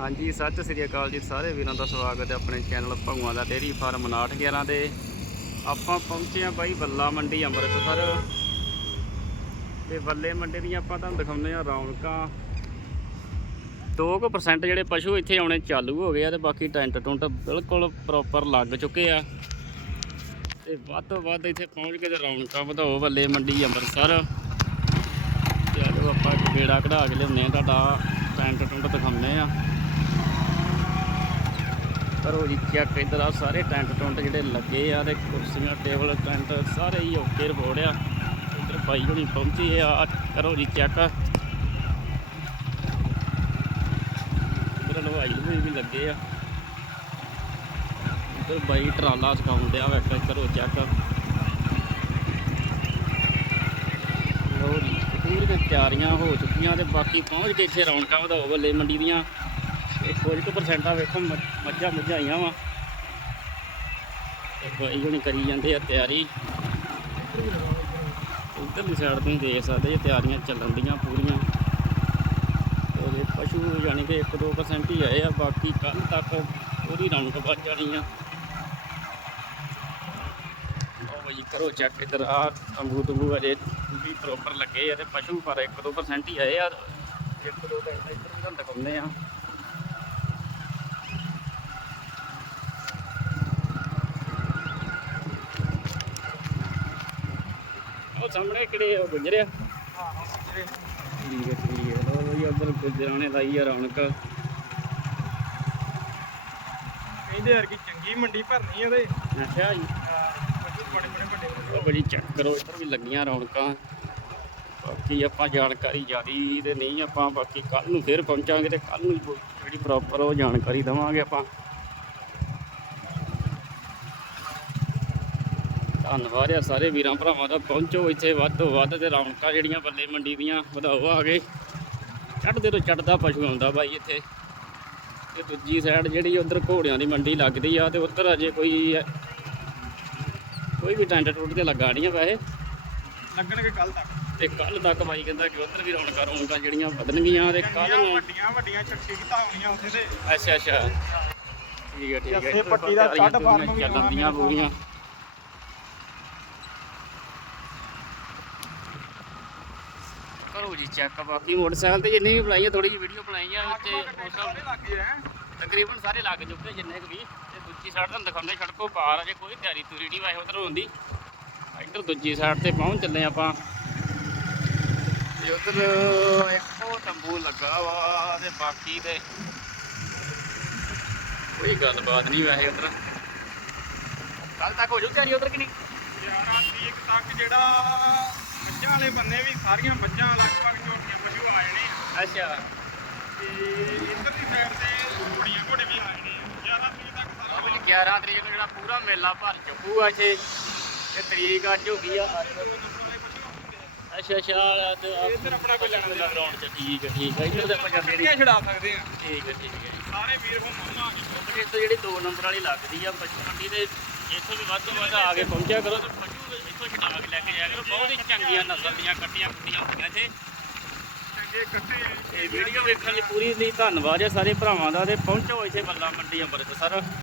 ਹਾਂਜੀ, ਸਤਿ ਸ੍ਰੀ ਅਕਾਲ ਜੀ ਸਾਰੇ ਵੀਰਾਂ ਦਾ ਸਵਾਗਤ ਹੈ ਆਪਣੇ ਚੈਨਲ ਭਗਵਾਨ ਦਾ ਡੇਰੀ ਫਾਰਮ 911 ਦੇ। ਆਪਾਂ ਪਹੁੰਚੇ ਆ ਬਾਈ ਬੱਲਾ ਮੰਡੀ ਅੰਮ੍ਰਿਤਸਰ। ਤੇ ਬੱਲੇ ਮੰਡੀ ਦੀਆਂ ਆਪਾਂ ਤੁਹਾਨੂੰ ਦਿਖਾਉਂਦੇ ਆ ਰੌਣਕਾਂ। 2% ਜਿਹੜੇ ਪਸ਼ੂ ਇੱਥੇ ਆਉਣੇ ਚਾਲੂ ਹੋ ਗਏ ਆ ਤੇ ਬਾਕੀ ਟੈਂਟ ਟੁੰਟ ਬਿਲਕੁਲ ਪ੍ਰੋਪਰ ਲੱਗ ਚੁੱਕੇ ਆ। ਤੇ ਵੱਧ ਤੋਂ ਵੱਧ ਇੱਥੇ ਪਹੁੰਚ ਕੇ ਤੇ ਰੌਣਕਾਂ ਵਧਾਓ ਬੱਲੇ ਮੰਡੀ ਅੰਮ੍ਰਿਤਸਰ। ਚਲੋ ਆਪਾਂ ਗੇੜਾ ਕਢਾ ਕੇ ਲਿਆਉਂਦੇ ਆ ਤੁਹਾਡਾ ਟੈਂਟ ਟੁੰਟ ਦਿਖਾਉਂਦੇ ਆ ਕਰੋ ਜੀ ਚੈੱਕ ਇੱਧਰ ਆ, ਸਾਰੇ ਟੈਂਟ ਟੁੰਟ ਜਿਹੜੇ ਲੱਗੇ ਆ ਤੇ ਕੁਰਸੀਆਂ, ਟੇਬਲ, ਟੈਂਟ, ਸਾਰੇ ਹੀ ਓਕੇ ਰਿਪੋਰਟ ਆ। ਇੱਧਰ ਬਾਈ ਹੁਣੀ ਪਹੁੰਚੇ ਆ ਕਰੋ ਜੀ ਚੈੱਕ। ਇੱਧਰ ਹਲਵਾਈ ਹਲਵੂਈ ਵੀ ਲੱਗੇ ਆ। ਇੱਧਰ ਬਾਈ ਟਰਾਲਾ ਸਿਖਾਉਣ ਡਿਆ ਵਾ ਕਰੋ ਚੈੱਕ। ਲੋ ਜੀ ਪੂਰੀਆਂ ਤਿਆਰੀਆਂ ਹੋ ਚੁੱਕੀਆਂ ਤੇ ਬਾਕੀ ਪਹੁੰਚ ਕੇ ਇੱਥੇ ਰੌਣਕਾਂ ਵਧਾਓ ਬੱਲੇ ਮੰਡੀ ਦੀਆਂ। ਤੇ ਕੁਝ ਕੁ ਪਰਸੈਂਟਾਂ ਵੇਖੋ, ਮ- ਮੱਝਾਂ ਮੁੱਝਾਂ ਆਈਆਂ ਵਾ। ਤੇ ਬਾਈ ਹੁਣੀ ਕਰੀ ਜਾਂਦੇ ਆ ਤਿਆਰੀ। ਉਧਰਲੀ ਸਾਈਡ ਤੋਂ ਦੇਖ ਸਕਦੇ ਜੇ ਤਿਆਰੀਆਂ ਚੱਲਣ ਦੀਆਂ ਪੂਰੀਆਂ। ਤੇ ਪਸ਼ੂ ਯਾਨੀ ਕਿ 1-2% ਹੀ ਆਏ ਆ, ਬਾਕੀ ਕੱਲ ਤੱਕ ਪੂਰੀ ਰੌਣਕ ਵੱਧ ਜਾਣੀ ਆ। ਉਹ ਬਈ, ਕਰੋ ਚੈੱਕ ਇਧਰ ਆ ਅੰਗੂ ਤੰਬੂ ਅਜੇ ਵੀ ਪ੍ਰੋਪਰ ਲੱਗੇ ਆ ਤੇ ਪਸ਼ੂ ਪਰ 1-2% ਹੀ ਆਏ ਆ। 1-2 ਘੰਟੇ ਇੱਧਰ ਵੀ ਤੁਹਾਨੂੰ ਦਿਖਾਉਂਦੇ ਆ। ਸਾਹਮਣੇ ਕਿਹੜੇ ਉਹ ਗੁਜਰਿਆ ਠੀਕ ਹੈ ਠੀਕ ਹੈ ਲੋ ਬਈ ਉਧਰ ਗੁਜਰਾਂ ਨੇ ਲਾਈ ਆ? ਰੌਣਕ ਕਹਿੰਦੇ ਯਾਰ ਕਿ ਚੰਗੀ ਮੰਡੀ ਭਰਨੀ ਇਹਦੇ ਅੱਛਾ ਜੀ। ਪਸ਼ੂ ਬੜੇ ਬੜੇ ਵੱਡੇ ਉਹ ਬੜੀ ਚੈੱਕ ਕਰੋ ਇੱਧਰ ਵੀ ਲੱਗੀਆਂ ਰੌਣਕਾਂ। ਬਾਕੀ ਆਪਾਂ ਜਾਣਕਾਰੀ ਜਿਆਦੀ ਤੇ ਨਹੀਂ ਆਪਾਂ ਬਾਕੀ ਕੱਲ ਨੂੰ ਫਿਰ ਪਹੁੰਚਾਂਗੇ ਤੇ ਕੱਲ ਨੂੰ ਜਿਹੜੀ ਪ੍ਰੋਪਰ ਉਹ ਜਾਣਕਾਰੀ ਦਵਾਂਗੇ ਆਪਾਂ। ਧੰਨਵਾਦ ਆ ਸਾਰੇ ਵੀਰਾਂ ਭਰਾਵਾਂ ਦਾ ਪਹੁੰਚੋ ਇੱਥੇ ਵੱਧ ਤੋਂ ਵੱਧ ਤੇ ਰੌਣਕਾਂ ਜਿਹੜੀਆਂ ਬੱਲੇ ਮੰਡੀ ਦੀਆਂ ਵਧਾਓ ਆ ਗਏ ਚੜ੍ਹਦੇ ਤੋਂ ਚੜ੍ਹਦਾ ਪਸ਼ੂ ਆਉਂਦਾ ਬਾਈ ਇੱਥੇ। ਤੇ ਦੂਜੀ ਸਾਈਡ ਜਿਹੜੀ ਉਧਰ ਘੋੜਿਆਂ ਦੀ ਮੰਡੀ ਲੱਗਦੀ ਆ ਤੇ ਉਧਰ ਅਜੇ ਕੋਈ ਕੋਈ ਵੀ ਟੈਂਟ ਟੁੱਟ ਤੇ ਲੱਗਾ ਨਹੀਂ ਆ ਵੈਸੇ। ਲੱਗਣਗੇ ਕੱਲ ਤੱਕ। ਤੇ ਕੱਲ ਤੱਕ ਬਾਈ ਕਹਿੰਦਾ ਕਿ ਉਧਰ ਵੀ ਰੌਣਕਾਂ ਰੌਣਕਾਂ ਜਿਹੜੀਆਂ ਵਧਣਗੀਆਂ ਤੇ ਕੱਲ ਨੂੰ ਵੱਡੀਆਂ ਵੱਡੀਆਂ ਚੱਕੀ ਹੋਣੀਆਂ ਉੱਥੇ ਤੇ। ਅੱਛਾ ਅੱਛਾ। ਠੀਕ ਹੈ ਠੀਕ ਹੈ ਪੱਟੀ ਦਾ ਕੱਢ ਫਾਰਮ ਵੀ ਚੱਲਣ ਦੀਆਂ ਆਉਣਾ ਪੂਰੀਆਂ। ਕਰੋ ਜੀ ਚੈੱਕ ਬਾਕੀ ਮੋਟਰਸਾਈਕਲ ਤੇ ਜਿੰਨੀ ਵੀ ਬਣਾਈਆਂ ਥੋੜੀ ਜਿਹੀ ਵੀਡੀਓ ਬਣਾਈਆਂ ਤੇ ਉਸ ਤਕਰੀਬਨ ਸਾਰੇ ਲੱਗ ਚੁੱਕੇ ਜਿੰਨੇ ਕੁ ਵੀ। ਤੇ ਦੂਜੀ ਸਾਈਡ ਤੁਹਾਨੂੰ ਦਿਖਾਉਂਦੇ ਸੜਕੋਂ ਪਾਰ ਅਜੇ ਕੋਈ ਤਿਆਰੀ ਤੁਰੀ ਨਹੀਂ ਵਾਏ ਉਧਰ ਹੁੰਦੀ ਇੱਧਰ ਦੂਜੀ ਸਾਈਡ ਤੇ ਪਹੁੰਚ ਚੱਲੇ ਆਪਾਂ। ਤੇ ਉਧਰ ਇੱਕੋ ਤੰਬੂ ਲੱਗਾ ਵਾ ਤੇ ਬਾਕੀ ਤੇ ਕੋਈ ਗੱਲਬਾਤ ਨਹੀਂ ਵੈਸੇ ਉਧਰ। ਕੱਲ ਤੱਕ ਹੋ ਜੂ ਤਿਆਰੀ ਉਧਰ ਕਿ ਨਹੀਂ? 11 ਤਰੀਕ ਤੱਕ ਜਿਹੜਾ ਮੱਝਾਂ ਵਾਲੇ ਬੰਨੇ ਵੀ ਸਾਰੀਆਂ ਮੱਝਾਂ ਲਗਭਗ ਝੋਟੀਆਂ ਪਸ਼ੂ ਆ ਜਾਣੇ ਆ। ਅੱਛਾ। ਤੇ ਇੱਧਰਲੀ ਸਾਈਡ ਤੇ ਕੁੜੀਆਂ ਘੋੜੇ ਵੀ ਆ ਜਾਣੇ ਆ। 11 ਤਰੀਕ ਤੱਕ ਸਾਰਾ ਉਹ 11 ਤਰੀਕ ਨੂੰ ਜਿਹੜਾ ਪੂਰਾ ਮੇਲਾ ਭਰ ਚੁੱਕੂਗਾ ਇੱਥੇ। ਤੇ ਤਰੀਕ ਅੱਜ ਹੋ ਗਈ ਆ ਅੱਛਾ ਅੱਛਾ ਤੇ ਇੱਧਰ ਆਪਣਾ ਕੋਈ ਲੈਣਾ ਦੇਣਾ। ਗਰਾਊਂਡ ਚ ਠੀਕ ਹੈ ਠੀਕ ਹੈ ਇੱਧਰ ਤੇ ਆਪਾਂ ਜਾਂਦੇ ਨਹੀਂ ਛਡਾ ਸਕਦੇ ਆ? ਠੀਕ ਹੈ ਠੀਕ ਹੈ ਸਾਰੇ ਵੀਰ ਹੁਣ ਮਾਮਾ ਆ ਇੱਥੇ ਜਿਹੜੀ 2 ਨੰਬਰ ਵਾਲੀ ਲੱਗਦੀ ਆ ਪਸ਼ੂ ਮੰਡੀ ਦੇ ਇੱਥੋਂ ਵੀ ਵੱਧ ਤੋਂ ਵੱਧ ਆ ਕੇ ਪਹੁੰਚਿਆ ਕਰੋ। ਤੇ ਪਸ਼ੂ ਇੱਥੋਂ ਛਡਾ ਕੇ ਲੈ ਕੇ ਜਾਇਆ ਕਰੋ ਬਹੁਤ ਹੀ ਚੰਗੀਆਂ ਨਸਲ ਦੀਆਂ ਕੱਟੀਆਂ ਕੁੱਟੀਆਂ ਹੁੰਦੀਆਂ ਇੱਥੇ। ਚੰਗੇ ਕੱਟੇ ਇਹ ਵੀਡੀਓ ਵੇਖਣ ਲਈ ਪੂਰੀ ਲਈ ਧੰਨਵਾਦ ਹੈ ਸਾਰੇ ਭਰਾਵਾਂ ਦਾ ਤੇ ਪਹੁੰਚੋ ਇੱਥੇ ਬੱਲਾ ਮੰਡੀ ਅੰਮ੍ਰਿਤਸਰ।